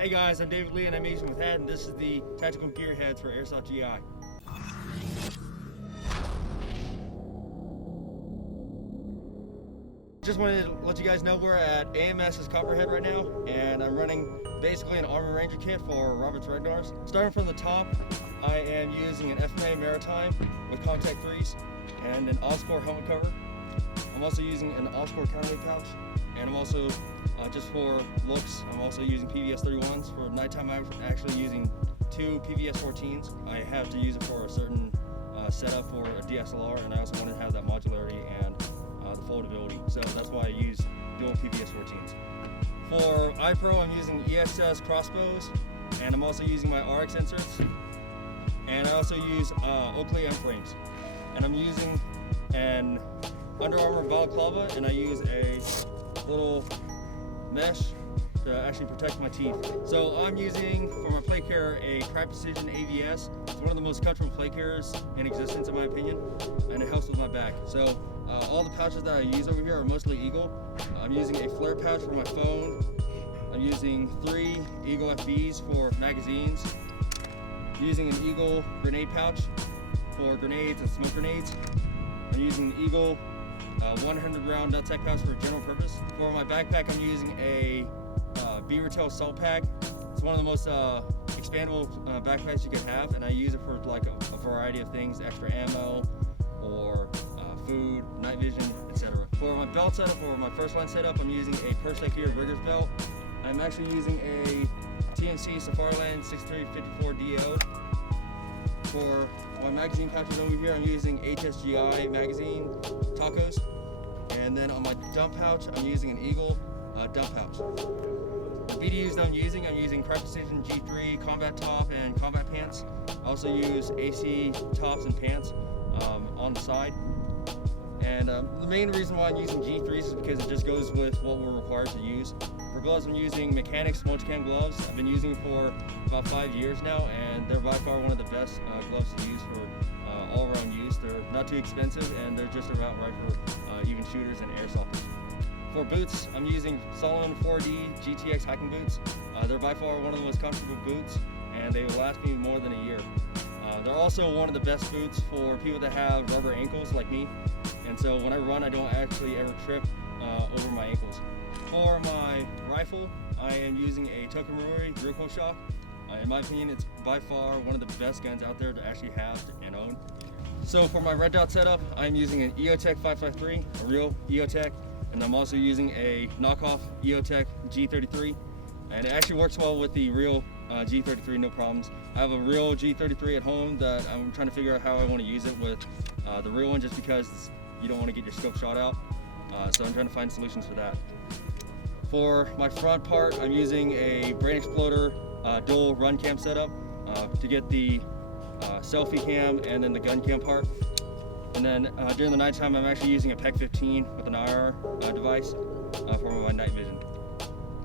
Hey guys, I'm David Lee and I'm Asianwithhat, and this is the tactical gear heads for Airsoft GI. Just wanted to let you guys know we're at AMS's Copperhead right now, and I'm running basically an Army Ranger kit for Robert's Ragnars. Starting from the top, I am using an FMA Maritime with contact 3s and an Oscore helmet cover. I'm also using an Oscore counterweight pouch, and I'm also just for looks, I'm also using PVS 31s. For nighttime, I'm actually using 2 PVS 14s. I have to use it for a certain setup for a DSLR, and I also want to have that modularity and the foldability. So that's why I use dual PVS 14s. For iPro, I'm using ESS crossbows, and I'm also using my RX inserts. And I also use Oakley M frames. And I'm using an Under Armour balaclava, and I use a little mesh to actually protect my teeth. So I'm using for my plate carrier a Crab Precision AVS. It's one of the most comfortable plate carriers in existence in my opinion, and it helps with my back. So all the pouches that I use over here are mostly Eagle. I'm using a flare pouch for my phone. I'm using 3 Eagle FBs for magazines. I'm using an Eagle grenade pouch for grenades and smoke grenades. I'm using an Eagle 100 round nutsack pouch for general purpose. For my backpack, I'm using a beaver tail salt pack. It's one of the most expandable backpacks you can have, and I use it for like a variety of things, extra ammo or food, night vision, etc. For my belt setup, for my first line setup, I'm using a Pershek Gear Riggers belt. I'm actually using a TNC Safariland 6354 DO. For my magazine pouches over here, I'm using HSGI magazine tacos. And then on my dump pouch, I'm using an Eagle dump pouch. The BDUs that I'm using Crab Precision G3 combat top and combat pants. I also use AC tops and pants on the side. And the main reason why I'm using G3s is because it just goes with what we're required to use. For gloves, I'm using Mechanics multicam gloves. I've been using them for about 5 years now, and they're by far one of the best gloves to use for all-around use. They're not too expensive, and they're just about right for even shooters and airsofters. For boots, I'm using Solomon 4D GTX hiking boots. They're by far one of the most comfortable boots, and they will last me more than a year. They're also one of the best boots for people that have rubber ankles like me, and so when I run, I don't actually ever trip over my ankles. For my rifle, I am using a Tokamori recoil shock. In my opinion, it's by far one of the best guns out there to actually have and own. So for my red dot setup, I'm using an EOTech 553, a real EOTech, and I'm also using a knockoff EOTech G33, and it actually works well with the real G33, no problems. I have a real G33 at home that I'm trying to figure out how I want to use it with the real one, just because you don't want to get your scope shot out. So I'm trying to find solutions for that. For my front part, I'm using a Brain Exploder dual run cam setup to get the selfie cam and then the gun cam part. And then during the nighttime, I'm actually using a PEC 15 with an IR device for my night vision.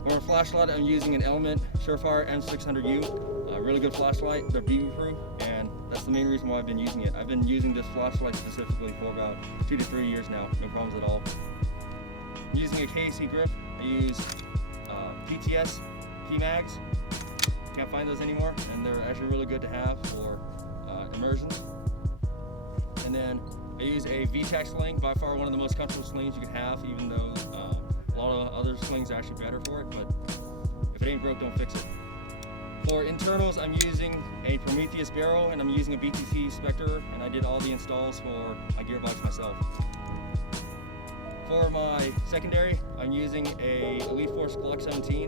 For my flashlight, I'm using an Element Surefire M600U, a really good flashlight. They're BB proof, and that's the main reason why I've been using it. I've been using this flashlight specifically for about 2 to 3 years now, no problems at all. I'm using a KC grip. I use PTS P-Mags. Can't find those anymore, and they're actually really good to have for immersions. And then I use a VTAC sling, by far one of the most comfortable slings you can have, even though a lot of other slings are actually better for it, but if it ain't broke, don't fix it. For internals, I'm using a Prometheus barrel, and I'm using a BTC Spectre, and I did all the installs for my gearbox myself. For my secondary, I'm using a Elite Force Glock 17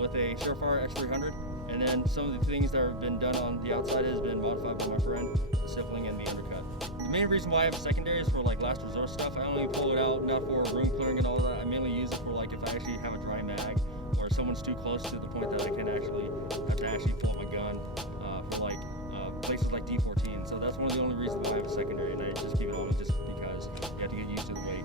with a Surefire X300, and then some of the things that have been done on the outside has been modified by my friend, the stippling and the undercut. The main reason why I have a secondary is for like last resort stuff. I only pull it out not for room clearing and all that. I mainly use it for like if I actually have a dry mag, or someone's too close to the point that I can actually have to actually pull up my gun for like places like D14. So that's one of the only reasons why I have a secondary, and I just keep it on just because you have to get used to the weight.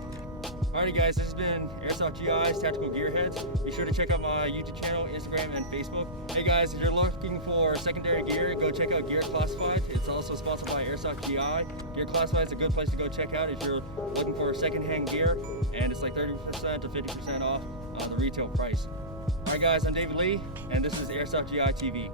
Alrighty guys, this has been Airsoft GI's Tactical Gearheads. Be sure to check out my YouTube channel, Instagram, and Facebook. Hey guys, if you're looking for secondary gear, go check out Gear Classified. It's also sponsored by Airsoft GI. Gear Classified is a good place to go check out if you're looking for secondhand gear, and it's like 30% to 50% off the retail price. Alright guys, I'm David Lee, and this is Airsoft GI TV.